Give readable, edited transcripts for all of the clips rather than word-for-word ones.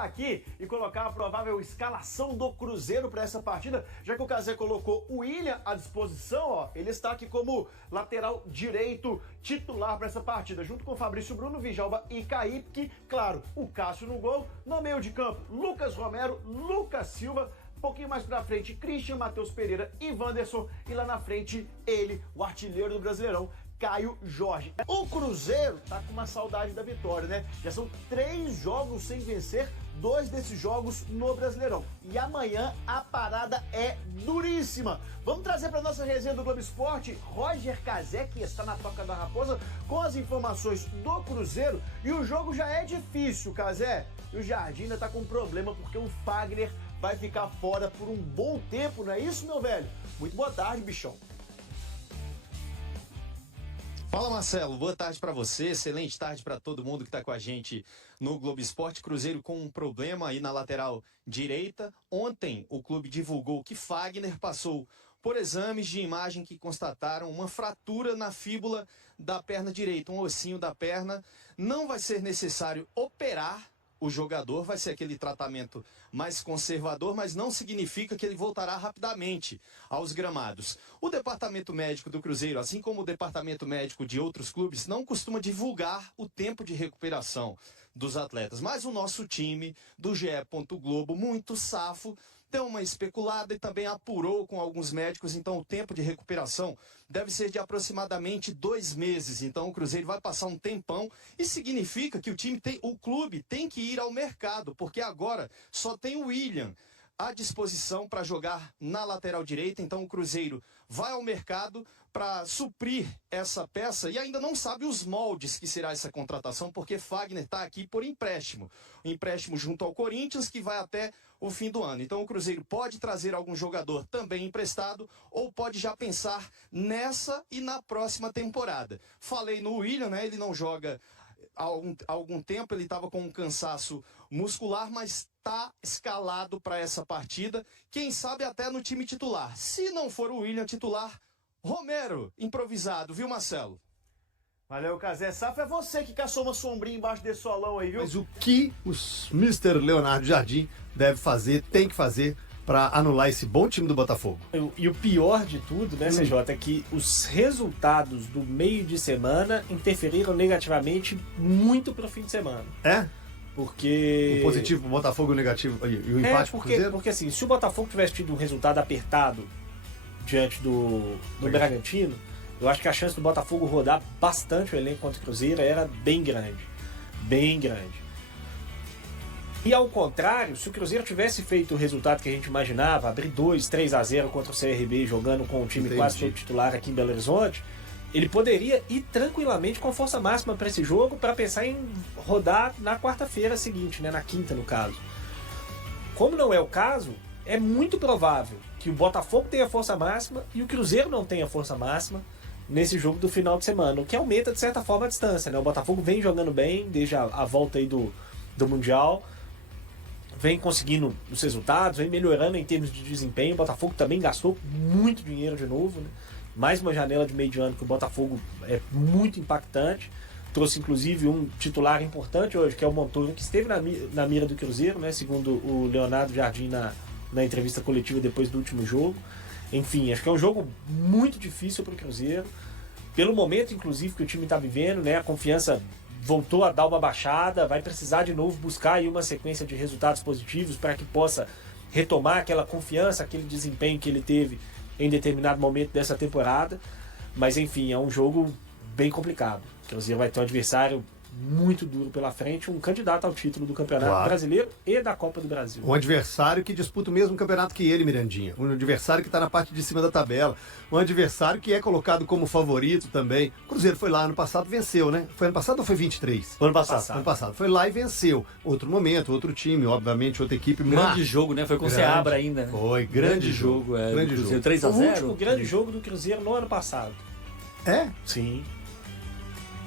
voltar aqui e colocar a provável escalação do Cruzeiro para essa partida, já que o Cazé colocou o William à disposição, ó, ele está aqui como lateral direito titular para essa partida, junto com Fabrício Bruno, Vijalba e Kaique, claro, o Cássio no gol, no meio de campo, Lucas Romero, Lucas Silva, um pouquinho mais pra frente, Christian, Matheus Pereira e Wanderson, e lá na frente, ele, o artilheiro do Brasileirão, Caio Jorge. O Cruzeiro tá com uma saudade da vitória, né? Já são 3 jogos sem vencer, 2 desses jogos no Brasileirão. E amanhã a parada é duríssima. Vamos trazer para nossa resenha do Globo Esporte, Roger Cazé, que está na Toca da Raposa, com as informações do Cruzeiro. E o jogo já é difícil, Cazé. E o Jardim ainda tá com problema, porque o Fagner vai ficar fora por um bom tempo, não é isso, meu velho? Muito boa tarde, bichão. Fala, Marcelo, boa tarde para você, excelente tarde para todo mundo que está com a gente no Globo Esporte. Cruzeiro com um problema aí na lateral direita. Ontem o clube divulgou que Fagner passou por exames de imagem que constataram uma fratura na fíbula da perna direita, um ossinho da perna. Não vai ser necessário operar o jogador, vai ser aquele tratamento mais conservador, mas não significa que ele voltará rapidamente aos gramados. O departamento médico do Cruzeiro, assim como o departamento médico de outros clubes, não costuma divulgar o tempo de recuperação dos atletas. Mas o nosso time do GE. Globo, muito safo, deu uma especulada e também apurou com alguns médicos, então o tempo de recuperação deve ser de aproximadamente 2 meses. Então o Cruzeiro vai passar um tempão e significa que o clube tem que ir ao mercado, porque agora só tem o William à disposição para jogar na lateral direita. Então o Cruzeiro vai ao mercado para suprir essa peça e ainda não sabe os moldes que será essa contratação, porque Fagner está aqui por empréstimo. Um empréstimo junto ao Corinthians que vai até o fim do ano. Então o Cruzeiro pode trazer algum jogador também emprestado ou pode já pensar nessa e na próxima temporada. Falei no William, né? Ele não joga há algum tempo, ele estava com um cansaço muscular, mas está escalado para essa partida. Quem sabe até no time titular. Se não for o William titular, Romero improvisado, viu, Marcelo? Valeu, Cazé. Safo, é você que caçou uma sombrinha embaixo desse solão aí, viu? Mas o que o Mr. Leonardo Jardim deve fazer, tem que fazer para anular esse bom time do Botafogo? E o pior de tudo, né, CJ, é que os resultados do meio de semana interferiram negativamente muito pro fim de semana. É? Porque... O positivo pro Botafogo e o negativo e o empate pro Cruzeiro? Porque assim, se o Botafogo tivesse tido um resultado apertado diante do Bragantino, eu acho que a chance do Botafogo rodar bastante o elenco contra o Cruzeiro era bem grande. Bem grande. E ao contrário, se o Cruzeiro tivesse feito o resultado que a gente imaginava, abrir 2-3-0 contra o CRB, jogando com o time quase todo titular aqui em Belo Horizonte, ele poderia ir tranquilamente com força máxima para esse jogo, para pensar em rodar na quarta-feira seguinte, né, na quinta no caso. Como não é o caso, é muito provável que o Botafogo tenha força máxima e o Cruzeiro não tenha força máxima nesse jogo do final de semana, o que aumenta de certa forma a distância, né? O Botafogo vem jogando bem desde a volta aí do Mundial, vem conseguindo os resultados, vem melhorando em termos de desempenho. O Botafogo também gastou muito dinheiro de novo, né? Mais uma janela de meio de ano que o Botafogo é muito impactante. Trouxe inclusive um titular importante hoje, que é o Montoro, que esteve na mira do Cruzeiro, né? Segundo o Leonardo Jardim na entrevista coletiva depois do último jogo. Enfim, acho que é um jogo muito difícil para o Cruzeiro, pelo momento inclusive que o time está vivendo, né? A confiança voltou a dar uma baixada, vai precisar de novo buscar aí uma sequência de resultados positivos para que possa retomar aquela confiança, aquele desempenho que ele teve em determinado momento dessa temporada. Mas enfim, é um jogo bem complicado. O Cruzeiro vai ter um adversário muito duro pela frente, um candidato ao título do Campeonato Brasileiro e da Copa do Brasil. Um adversário que disputa o mesmo campeonato que ele, Mirandinha. Um adversário que está na parte de cima da tabela. Um adversário que é colocado como favorito também. O Cruzeiro foi lá ano passado, venceu, né? Foi ano passado ou foi 23? Foi ano passado. Ano passado. Foi lá e venceu. Outro momento, outro time, obviamente, outra equipe. Grande jogo, né? Foi com o Seabra ainda, né? Foi, grande jogo. Grande jogo. 3-0. O último grande jogo do Cruzeiro no ano passado. É? Sim.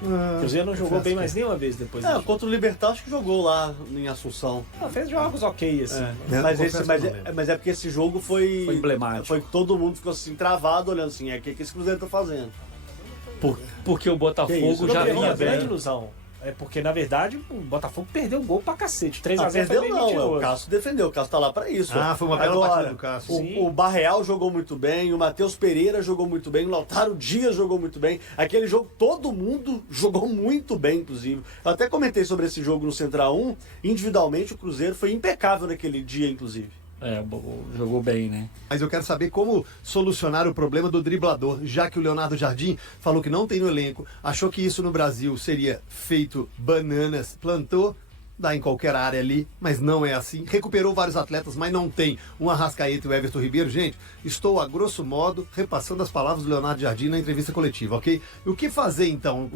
O Cruzeiro não jogou bem mais nenhuma vez depois disso. Contra o Libertad, acho que jogou lá em Assunção. Fez jogos ok, assim. Mas é porque esse jogo foi emblemático. Foi que todo mundo ficou assim, travado, olhando assim, o que esse Cruzeiro tá fazendo? Porque o Botafogo já vinha grande bem. ilusão. É porque, na verdade, o Botafogo perdeu o gol pra cacete. 3x0 Não, foi perdeu meio não, mentiroso. o Cássio defendeu, o Cássio tá lá pra isso. Ah, foi uma bela Agora, partida do Cássio. O Barreal jogou muito bem, o Matheus Pereira jogou muito bem, o Lautaro Dias jogou muito bem. Aquele jogo, todo mundo jogou muito bem, inclusive. Eu até comentei sobre esse jogo no Central 1. Individualmente, o Cruzeiro foi impecável naquele dia, inclusive. Jogou bem, né? Mas eu quero saber como solucionar o problema do driblador, já que o Leonardo Jardim falou que não tem no elenco, achou que isso no Brasil seria feito bananas, plantou, dá em qualquer área ali, mas não é assim. Recuperou vários atletas, mas não tem um Arrascaeta e o Everton Ribeiro. Gente, estou a grosso modo repassando as palavras do Leonardo Jardim na entrevista coletiva, ok? E o que fazer então?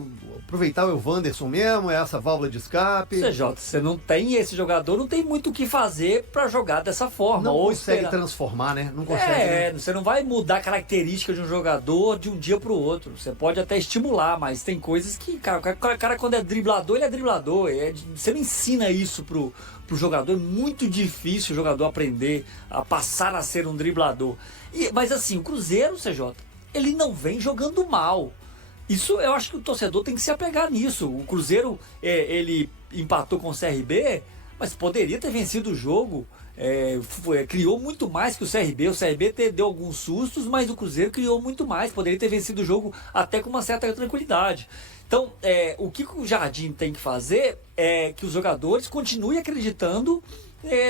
Aproveitar o Wanderson mesmo? É essa válvula de escape? CJ, você não tem esse jogador, não tem muito o que fazer pra jogar dessa forma. Não ou consegue esperar. transformar, né? Não consegue. né? Você não vai mudar a característica de um jogador de um dia pro outro. Você pode até estimular, mas tem coisas que, cara, o cara quando é driblador, ele é driblador. Você não ensina isso pro jogador. É muito difícil o jogador aprender a passar a ser um driblador. Mas assim, o Cruzeiro, CJ, ele não vem jogando mal. Isso eu acho que o torcedor tem que se apegar nisso. O Cruzeiro, ele empatou com o CRB, mas poderia ter vencido o jogo. Criou muito mais que o CRB. O CRB deu alguns sustos, mas o Cruzeiro criou muito mais. Poderia ter vencido o jogo até com uma certa tranquilidade. Então, o que o Jardim tem que fazer é que os jogadores continuem acreditando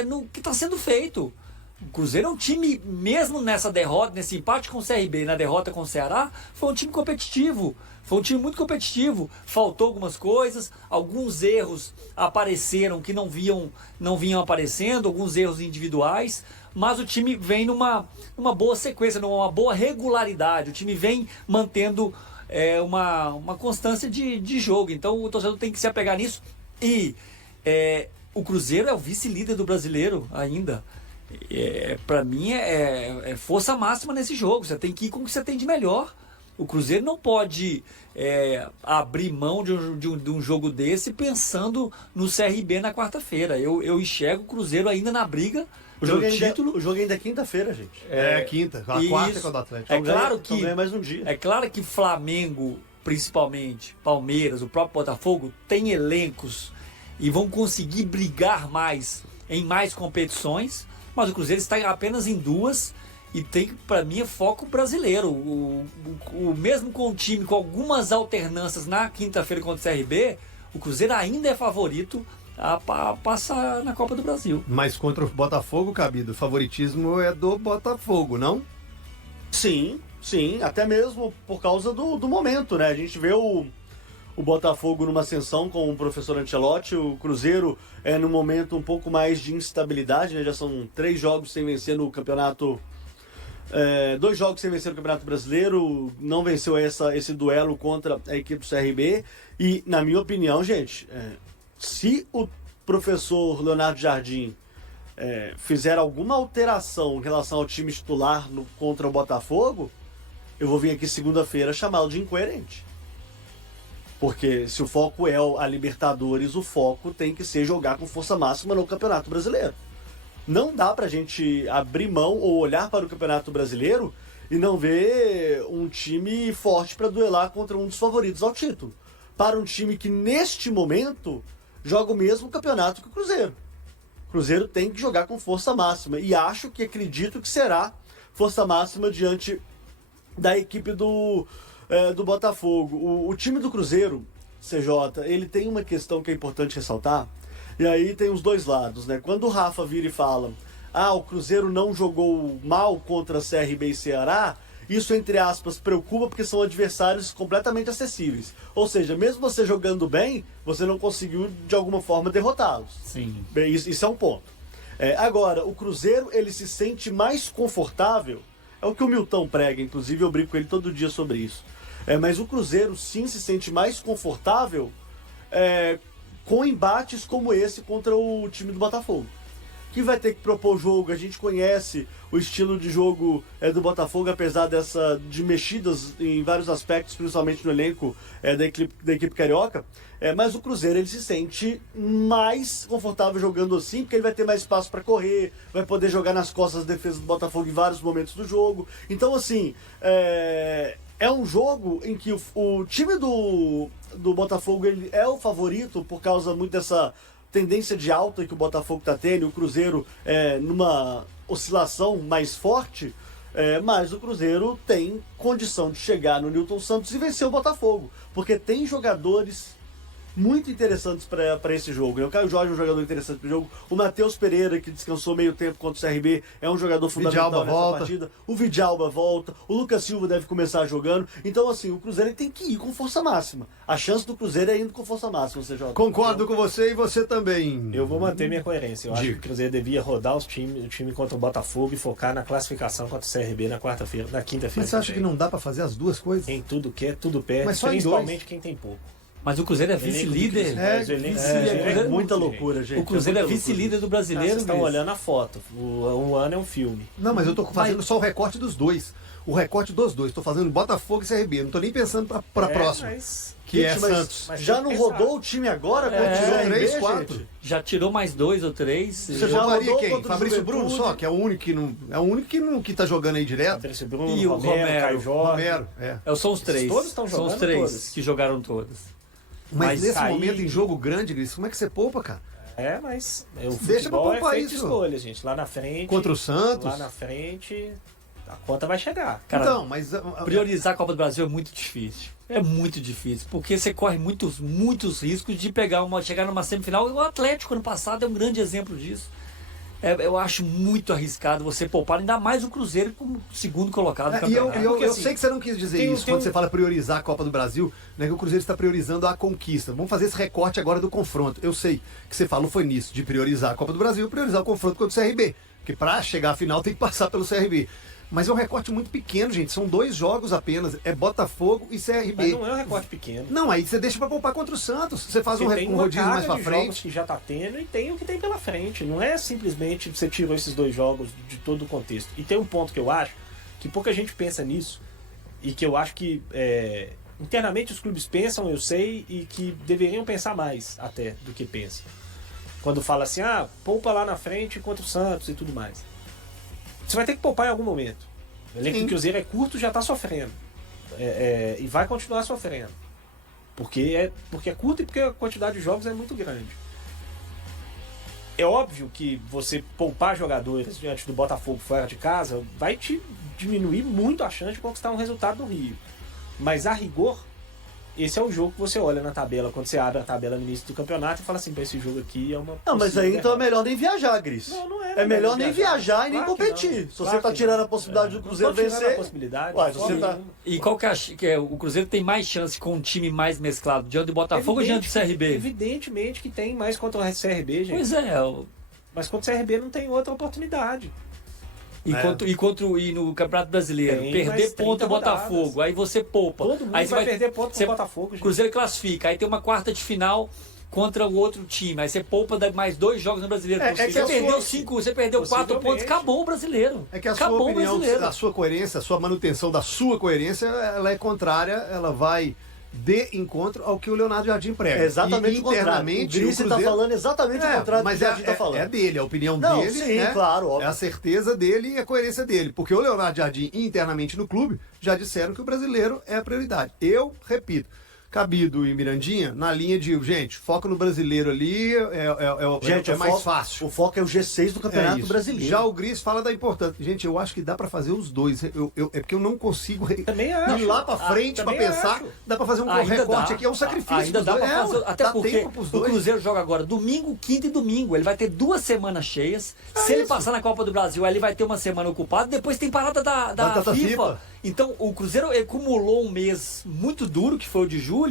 no que está sendo feito. O Cruzeiro é um time, mesmo nessa derrota, nesse empate com o CRB, na derrota com o Ceará, foi um time competitivo. Foi um time muito competitivo. Faltou algumas coisas, alguns erros apareceram que não vinham aparecendo, alguns erros individuais, mas o time vem numa boa sequência, numa boa regularidade. O time vem mantendo uma constância de jogo. Então o torcedor tem que se apegar nisso. E o Cruzeiro é o vice-líder do Brasileiro ainda. Para mim é força máxima nesse jogo. Você tem que ir com o que você tem de melhor. O Cruzeiro não pode abrir mão de um jogo desse pensando no CRB na quarta-feira. Eu enxergo o Cruzeiro ainda na briga pelo título. O jogo ainda é quinta-feira, gente. Quinta. A quarta é com o do Atlético. Ganha mais um dia. É claro que Flamengo, principalmente, Palmeiras, o próprio Botafogo, tem elencos e vão conseguir brigar mais em mais competições, mas o Cruzeiro está apenas em 2 e tem, para mim, foco brasileiro. Mesmo com o time com algumas alternâncias na quinta-feira contra o CRB, o Cruzeiro ainda é favorito a passar na Copa do Brasil. Mas contra o Botafogo, Cabido, o favoritismo é do Botafogo, não? Sim, até mesmo por causa do momento, né? A gente vê o Botafogo numa ascensão com o professor Ancelotti, o Cruzeiro num momento um pouco mais de instabilidade, né? Já são 3 jogos sem vencer no campeonato, 2 jogos sem vencer no Campeonato Brasileiro, não venceu esse duelo contra a equipe do CRB, e na minha opinião, gente, se o professor Leonardo Jardim fizer alguma alteração em relação ao time titular contra o Botafogo, eu vou vir aqui segunda-feira chamá-lo de incoerente. Porque se o foco é a Libertadores, o foco tem que ser jogar com força máxima no Campeonato Brasileiro. Não dá pra gente abrir mão ou olhar para o Campeonato Brasileiro e não ver um time forte para duelar contra um dos favoritos ao título. Para um time que neste momento joga o mesmo campeonato que o Cruzeiro. O Cruzeiro tem que jogar com força máxima e acredito que será força máxima diante da equipe do Botafogo. O time do Cruzeiro, CJ, ele tem uma questão que é importante ressaltar, e aí tem os dois lados, né? Quando o Rafa vira e fala, o Cruzeiro não jogou mal contra CRB e Ceará, isso, entre aspas, preocupa porque são adversários completamente acessíveis. Ou seja, mesmo você jogando bem, você não conseguiu, de alguma forma, derrotá-los. Sim. Bem, isso é um ponto. Agora, o Cruzeiro, ele se sente mais confortável, é o que o Milton prega, inclusive eu brinco com ele todo dia sobre isso. Mas o Cruzeiro, sim, se sente mais confortável com embates como esse contra o time do Botafogo, que vai ter que propor o jogo. A gente conhece o estilo de jogo do Botafogo, apesar de mexidas em vários aspectos, principalmente no elenco da equipe carioca, mas o Cruzeiro, ele se sente mais confortável jogando assim, porque ele vai ter mais espaço para correr, vai poder jogar nas costas da defesa do Botafogo em vários momentos do jogo. Então, assim, é um jogo em que o time do Botafogo ele é o favorito por causa muito dessa tendência de alta que o Botafogo está tendo, o Cruzeiro numa oscilação mais forte, mas o Cruzeiro tem condição de chegar no Newton Santos e vencer o Botafogo, porque tem jogadores muito interessantes para esse jogo. O Caio Jorge é um jogador interessante para o jogo. O Matheus Pereira, que descansou meio tempo contra o CRB, é um jogador fundamental Vidalba nessa volta. partida. O Vidalba volta. O Lucas Silva deve começar jogando. Então, assim, o Cruzeiro ele tem que ir com força máxima. A chance do Cruzeiro é indo com força máxima, você joga. Concordo com você e você também. Eu vou manter minha coerência. Eu acho que Diga. o Cruzeiro devia rodar o time contra o Botafogo e focar na classificação contra o CRB na quarta-feira, na quinta-feira. Mas você acha que também. não dá pra fazer as duas coisas? Quem tudo quer, tudo perde, Mas só em principalmente quem tem pouco. Mas o Cruzeiro é vice-líder. Mas o elenco do Cruzeiro É muito muita gente. loucura, gente. O Cruzeiro é muita vice-líder do Ah, brasileiro. vocês estão Luiz. olhando a foto. Um ano é um filme. Não, mas eu tô fazendo só o recorte dos dois. O recorte dos dois. Tô fazendo Botafogo e CRB. Não tô nem pensando pra próxima. Mas... Que é Gente, mas Santos. Mas já tem não que pensar. rodou o time agora? Quando tirou tiver 3, RB, 4. gente? Já tirou mais 2 ou 3. Você Você já jogaria rodou quem? contra o Fabrício Bruno Juventude? só, que é o único que não. É o único que tá jogando aí direto. Patrício Bruno, E o Romero, Caio Jorge. Romero, é. São os 3. todos estão São os jogando 3 todas. que jogaram todas. Mas Mas nesse Kaique- momento, em jogo grande, Gris, como é que você poupa, cara? Mas o Deixa pra futebol poupar é feito isso. de escolha, gente. Lá na frente. Contra o Santos? Lá na frente, a conta vai chegar. Cara, Então, mas. priorizar a Copa do Brasil é muito difícil. É muito difícil, porque você corre muitos riscos de chegar numa semifinal. O Atlético ano passado é um grande exemplo disso. Eu acho muito arriscado você poupar, ainda mais o Cruzeiro como segundo colocado no E eu, campeonato. eu, Porque, eu assim, sei que você não quis dizer tem- isso tem quando um- você fala priorizar a Copa do Brasil, né? Que o Cruzeiro está priorizando a conquista. Vamos fazer esse recorte agora do confronto. Eu sei que você falou foi nisso, de priorizar a Copa do Brasil, priorizar o confronto contra o CRB. Porque para chegar à final tem que passar pelo CRB. Mas é um recorte muito pequeno, gente. São 2 jogos apenas. É Botafogo e CRB. Mas não é um recorte pequeno. Não, aí você deixa pra poupar contra o Santos. Você faz Porque tem um uma rodízio mais carga pra de jogos frente. que já tá tendo e tem o que tem pela frente. Não é simplesmente você tirou esses 2 jogos de todo o contexto. E tem um ponto que eu acho que pouca gente pensa nisso e que eu acho que internamente os clubes pensam, eu sei, e que deveriam pensar mais até do que pensam. Quando fala assim, poupa lá na frente contra o Santos e tudo mais. Você vai ter que poupar em algum momento. O elenco do Cruzeiro é curto, já está sofrendo. E vai continuar sofrendo. Porque é curto e porque a quantidade de jogos é muito grande. É óbvio que você poupar jogadores diante do Botafogo fora de casa vai te diminuir muito a chance de conquistar um resultado no Rio. Mas a rigor, esse é o jogo que você olha na tabela, quando você abre a tabela no início do campeonato e fala assim, esse jogo aqui é uma... Não, mas aí então é melhor nem viajar, Gris. Não é É melhor nem viajar e nem Claro que competir. não. Se Claro você tá que tirando não. a possibilidade do Cruzeiro Não tô tirando vencer. a possibilidade. Ué, você tá- E qual que o Cruzeiro tem mais chance com um time mais mesclado? Diante do Botafogo ou diante do CRB? Evidentemente que tem mais contra o CRB, gente. Pois é. Mas contra o CRB não tem outra oportunidade. E no Campeonato Brasileiro, Tem perder mais 30 ponto ao Botafogo, rodadas. aí você poupa. Todo mundo aí você vai perder ponto você- pro Botafogo, O gente. Cruzeiro classifica, aí tem uma quarta de final contra o outro time, aí você poupa mais 2 jogos no Brasileiro. É que você a perdeu sua- 5, você perdeu 4 pontos, Possivelmente. acabou o Brasileiro. É que a sua acabou o opinião, Brasileiro. a sua coerência, a sua manutenção da sua coerência, ela é contrária, ela vai de encontro ao que o Leonardo Jardim prega. É exatamente E o contrário. O internamente, Gris tá falando exatamente o contrário do mas que o Jardim tá é falando. dele, a opinião Não, dele, sim, né? claro, óbvio. É a certeza dele e a coerência dele. Porque o Leonardo Jardim, internamente no clube, já disseram que o brasileiro é a prioridade. Eu repito, Cabido e Mirandinha, na linha de, gente, foca no brasileiro ali, Gente, é o mais foco- fácil. O foco é o G6 do Campeonato isso. Brasileiro. Já o Gris fala da importância. Gente, eu acho que dá pra fazer os dois. É porque eu não consigo Também ir acho. lá pra frente pra também pensar. acho. Dá pra fazer um Ainda recorte dá. aqui, é um sacrifício. Ainda pros dá dois. pra fazer. Até dá porque tempo pros o dois. Cruzeiro joga agora domingo, quinta e domingo. Ele vai ter 2 semanas cheias. Se ele passar na Copa do Brasil, aí ele vai ter uma semana ocupada. Depois tem parada da Data FIFA. FIFA. Então o Cruzeiro acumulou um mês muito duro, que foi o de julho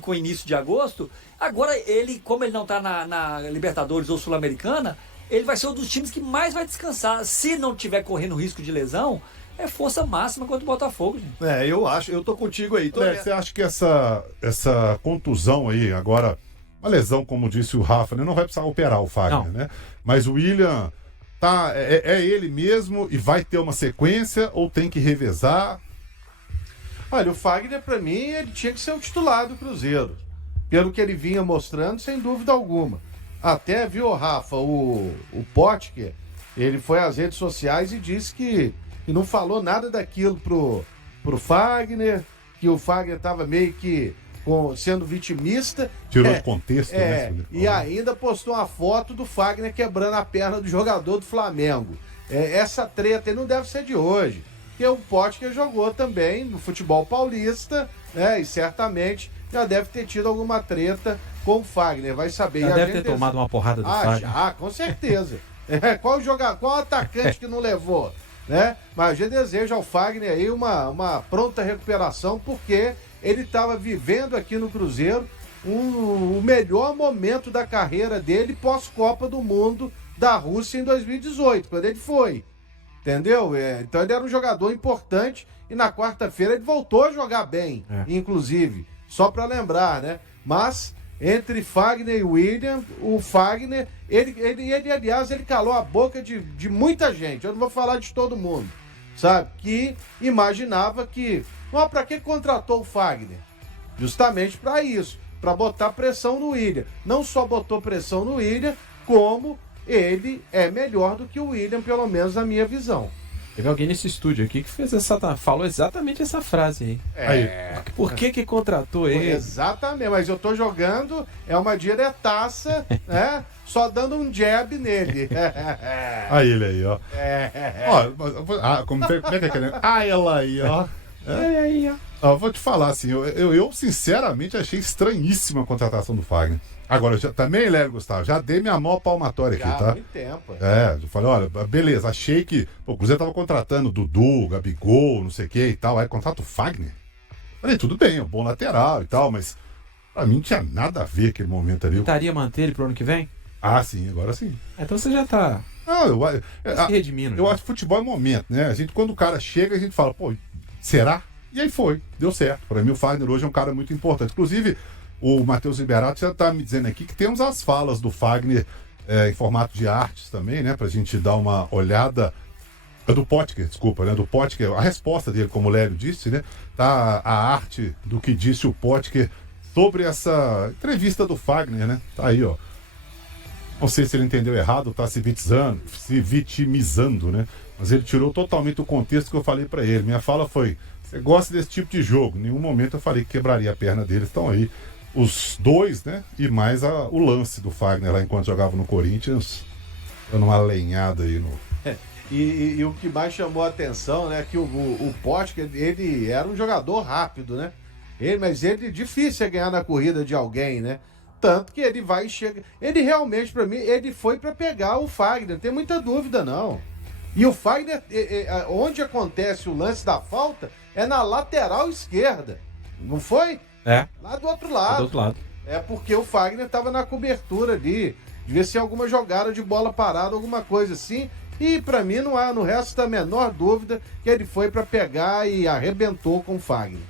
com início de agosto. Agora ele, como ele não tá na Libertadores ou Sul-Americana, ele vai ser um dos times que mais vai descansar. Se não tiver correndo risco de lesão, é força máxima contra o Botafogo, gente. Eu acho, eu tô contigo aí. Você acha que essa contusão aí, agora, uma lesão, como disse o Rafa, né? Não vai precisar operar o Fagner, Não. né? Mas o William, é ele mesmo e vai ter uma sequência ou tem que revezar? Olha, o Fagner, pra mim, ele tinha que ser o titular do Cruzeiro. Pelo que ele vinha mostrando, sem dúvida alguma. Até, viu, Rafa, o Potker, ele foi às redes sociais e disse que não falou nada daquilo pro pro Fagner, que o Fagner estava meio que sendo vitimista. Tirou de contexto, né? E ainda postou uma foto do Fagner quebrando a perna do jogador do Flamengo. Essa treta aí não deve ser de hoje, porque o Potker jogou também no futebol paulista, né? E certamente já deve ter tido alguma treta com o Fagner, vai saber. Já deve ter tomado uma porrada do Fagner. Já, com certeza. Qual atacante que não levou? Né? Mas eu desejo ao Fagner aí uma pronta recuperação, porque ele estava vivendo aqui no Cruzeiro o melhor momento da carreira dele pós-Copa do Mundo da Rússia em 2018, quando ele foi. Entendeu? Então ele era um jogador importante e na quarta-feira ele voltou a jogar bem, inclusive. Só para lembrar, né? Mas entre Fagner e William, o Fagner, aliás, ele calou a boca de muita gente. Eu não vou falar de todo mundo, sabe? Que imaginava que... Para que contratou o Fagner? Justamente para isso, para botar pressão no William. Não só botou pressão no William, como ele é melhor do que o William, pelo menos na minha visão. Teve alguém nesse estúdio aqui que falou exatamente essa frase aí. Por que contratou ele? Exatamente, mas eu tô jogando, uma diretaça, né? Só dando um jab nele. Aí ele aí, ó. Como é que é aquele? Ela aí, ó. Vou te falar assim, eu sinceramente achei estranhíssima a contratação do Fagner. Agora, também, Léo Gustavo, já dei minha mão palmatória aqui, tá? Já há muito tempo. Eu falei, olha, beleza, achei que o Cruzeiro tava contratando Dudu, Gabigol, não sei o que e tal, aí contrata o Fagner. Falei, tudo bem, é um bom lateral e tal, mas pra mim não tinha nada a ver aquele momento ali. Tentaria manter ele pro ano que vem? Ah, sim, agora sim. Então você já tá... se redimindo. Eu acho que futebol é momento, né? Quando o cara chega, a gente fala, pô, será? E aí foi, deu certo. Pra mim o Fagner hoje é um cara muito importante. Inclusive, o Matheus Liberato já tá me dizendo aqui que temos as falas do Fagner em formato de artes também, né? Pra gente dar uma olhada. Do Potker, desculpa, né? Do Potker, a resposta dele, como o Lélio disse, né? Tá a arte do que disse o Potker sobre essa entrevista do Fagner, né? Tá aí, ó. Não sei se ele entendeu errado, tá se vitimizando, né? Mas ele tirou totalmente o contexto que eu falei pra ele. Minha fala foi: você gosta desse tipo de jogo? Em nenhum momento eu falei que quebraria a perna deles. Estão aí os dois, né? E mais o lance do Fagner lá enquanto jogava no Corinthians, dando uma lenhada aí no... E o que mais chamou a atenção, né? Que o Potker, ele era um jogador rápido, né? Mas ele difícil é ganhar na corrida de alguém, né? Tanto que ele vai e chega... Ele realmente, pra mim, ele foi pra pegar o Fagner, não tem muita dúvida, não. E o Fagner, onde acontece o lance da falta, é na lateral esquerda. Não foi? Lá do outro lado. Do outro lado. Porque o Fagner estava na cobertura ali. Devia ser alguma jogada de bola parada, alguma coisa assim. E pra mim não resta a menor dúvida que ele foi pra pegar e arrebentou com o Fagner.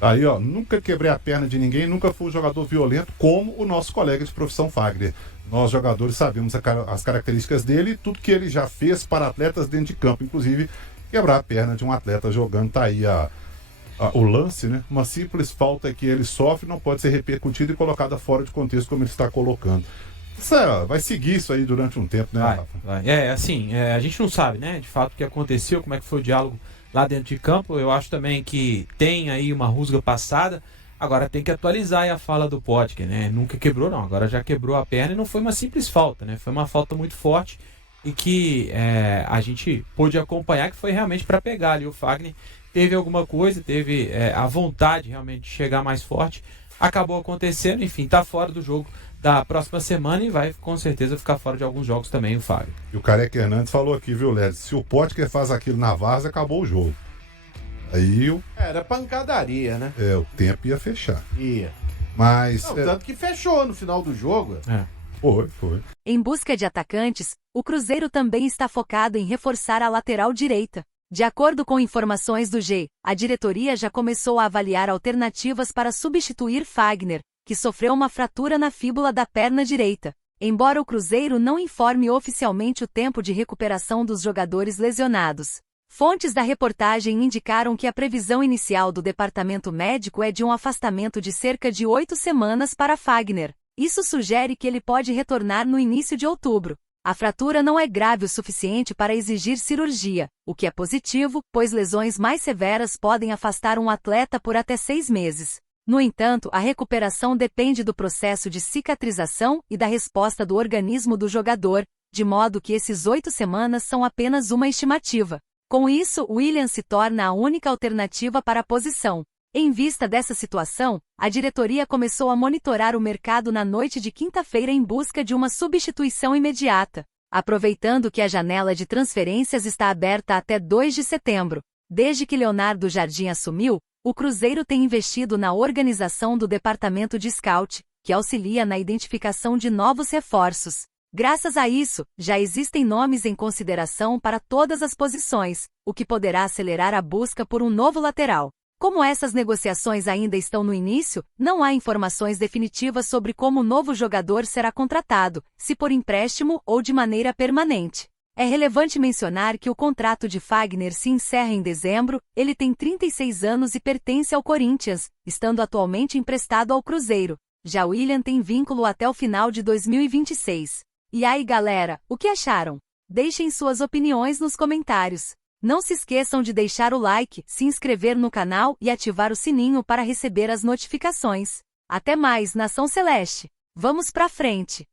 Aí, ó, nunca quebrei a perna de ninguém, nunca fui um jogador violento como o nosso colega de profissão Fagner. Nós, jogadores, sabemos as características dele e tudo que ele já fez para atletas dentro de campo, inclusive quebrar a perna de um atleta jogando. Tá aí o lance, né? Uma simples falta que ele sofre não pode ser repercutida e colocada fora de contexto como ele está colocando. Vai seguir isso aí durante um tempo, né, Rafa? Vai. A gente não sabe, né, de fato o que aconteceu, como é que foi o diálogo lá dentro de campo. Eu acho também que tem aí uma rusga passada. Agora tem que atualizar aí a fala do Potker, né? Nunca quebrou, não. Agora já quebrou a perna e não foi uma simples falta, né? Foi uma falta muito forte e que a gente pôde acompanhar, que foi realmente para pegar ali o Fagner. Teve alguma coisa, teve a vontade realmente de chegar mais forte. Acabou acontecendo, enfim, tá fora do jogo da próxima semana e vai com certeza ficar fora de alguns jogos também o Fagner. E o Careca Hernandes falou aqui, viu, Léo? Se o Potker faz aquilo na Várzea, acabou o jogo. Aí era pancadaria, né? O tempo ia fechar. Ia. Mas... tanto que fechou no final do jogo. Foi. Em busca de atacantes, o Cruzeiro também está focado em reforçar a lateral direita. De acordo com informações do G, a diretoria já começou a avaliar alternativas para substituir Fagner, que sofreu uma fratura na fíbula da perna direita. Embora o Cruzeiro não informe oficialmente o tempo de recuperação dos jogadores lesionados. Fontes da reportagem indicaram que a previsão inicial do departamento médico é de um afastamento de cerca de 8 semanas para Fagner. Isso sugere que ele pode retornar no início de outubro. A fratura não é grave o suficiente para exigir cirurgia, o que é positivo, pois lesões mais severas podem afastar um atleta por até 6 meses. No entanto, a recuperação depende do processo de cicatrização e da resposta do organismo do jogador, de modo que esses 8 semanas são apenas uma estimativa. Com isso, Willian se torna a única alternativa para a posição. Em vista dessa situação, a diretoria começou a monitorar o mercado na noite de quinta-feira em busca de uma substituição imediata, aproveitando que a janela de transferências está aberta até 2 de setembro. Desde que Leonardo Jardim assumiu, o Cruzeiro tem investido na organização do departamento de scout, que auxilia na identificação de novos reforços. Graças a isso, já existem nomes em consideração para todas as posições, o que poderá acelerar a busca por um novo lateral. Como essas negociações ainda estão no início, não há informações definitivas sobre como o novo jogador será contratado, se por empréstimo ou de maneira permanente. É relevante mencionar que o contrato de Fagner se encerra em dezembro, ele tem 36 anos e pertence ao Corinthians, estando atualmente emprestado ao Cruzeiro. Já Willian tem vínculo até o final de 2026. E aí galera, o que acharam? Deixem suas opiniões nos comentários. Não se esqueçam de deixar o like, se inscrever no canal e ativar o sininho para receber as notificações. Até mais, Nação Celeste! Vamos pra frente!